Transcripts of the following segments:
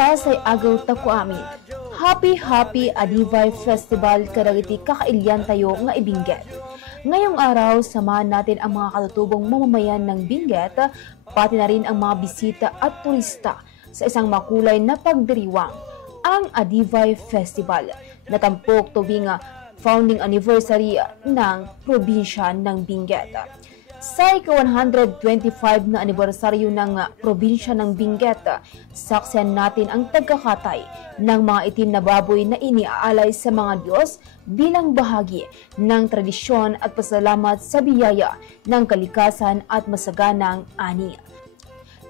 Kanta say agaw ta ko amin. Happy Adivay Festival kadagiti kakailyan tayo nga ibinggit. Ngayong araw, samahan natin ang mga katutubong mamamayan ng Benguet, pati na rin ang mga bisita at turista sa isang makulay na pagdiriwang, ang Adivay Festival, na tampok tuwing founding anniversary ng probinsya ng Benguet. Sa ika-125 na anibersaryo ng probinsya ng Benguet, saksiyan natin ang pagkakatay ng mga itim na baboy na iniaalay sa mga Diyos bilang bahagi ng tradisyon at pasalamat sa biyaya ng kalikasan at masaganang ani.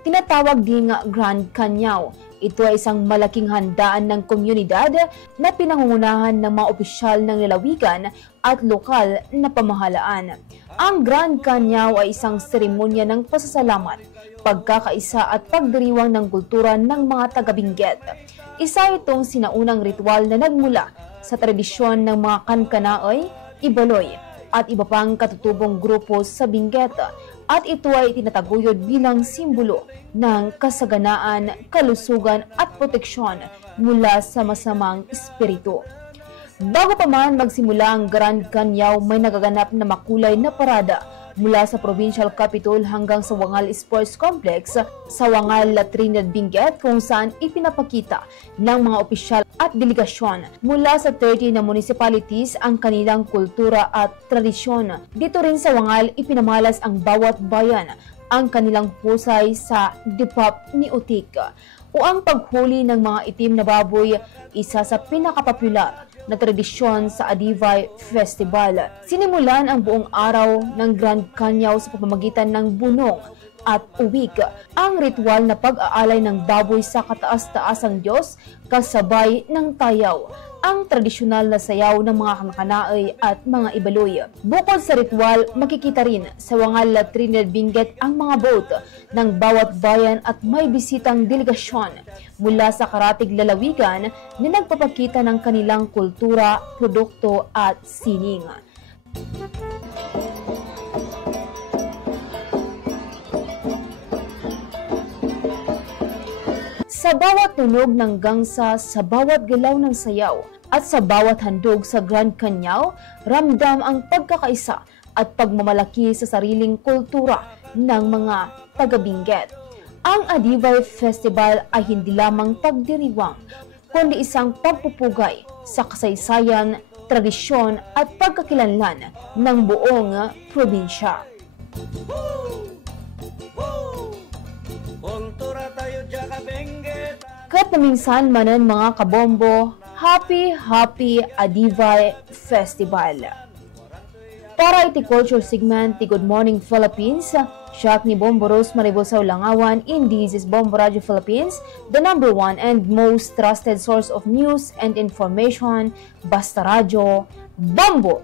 Tinatawag ding Grand Canyaw. Ito ay isang malaking handaan ng komunidad na pinangungunahan ng mga opisyal ng lalawigan at lokal na pamahalaan. Ang Grand Canyaw ay isang seremonya ng pasasalamat, pagkakaisa at pagdiriwang ng kultura ng mga taga-Benguet. Isa itong sinaunang ritual na nagmula sa tradisyon ng mga Kankanaoy, Ibaloy at iba pang katutubong grupo sa Benguet, at ito ay tinataguyod bilang simbolo ng kasaganaan, kalusugan at proteksyon mula sa masamang espiritu. Bago pa man magsimula ang Grand Canyaw, may nagaganap na makulay na parada mula sa Provincial Capitol hanggang sa Wangal Sports Complex sa Wangal, Trinidad, Benguet, kung saan ipinapakita ng mga opisyal at delegasyon mula sa 30 na municipalities ang kanilang kultura at tradisyon. Dito rin sa Wangal, ipinamalas ang bawat bayan ang kanilang pusay sa Dipap ni Utik, o ang paghuli ng mga itim na baboy, isa sa pinakapopular na tradisyon sa Adivay Festival. Sinimulan ang buong araw ng Grand Canyaw sa pamamagitan ng bunong at uwig, ang ritual na pag-aalay ng baboy sa kataas-taasang Diyos kasabay ng tayaw, ang tradisyonal na sayaw ng mga Kankanaoy at mga Ibaloy. Bukod sa ritual, makikita rin sa Wangal, Trinidad, Benguet ang mga boat ng bawat bayan at may bisitang delegasyon mula sa karatig lalawigan na nagpapakita ng kanilang kultura, produkto at sining. Sa bawat tunog ng gangsa, sa bawat galaw ng sayaw, at sa bawat handog sa Grand Canyaw, ramdam ang pagkakaisa at pagmamalaki sa sariling kultura ng mga taga-Benguet. Ang Adivay Festival ay hindi lamang pagdiriwang, kundi isang pagpupugay sa kasaysayan, tradisyon at pagkakilanlan ng buong probinsya. Kat paminsan manan mga kabombo, Happy Adivay Festival. Para iti culture segment ti Good Morning Philippines, siya ni Bombo Rose Maribosa Ulangawan, in this is Bombo Radio Philippines, the #1 and most trusted source of news and information. Basta Radio, Bombo!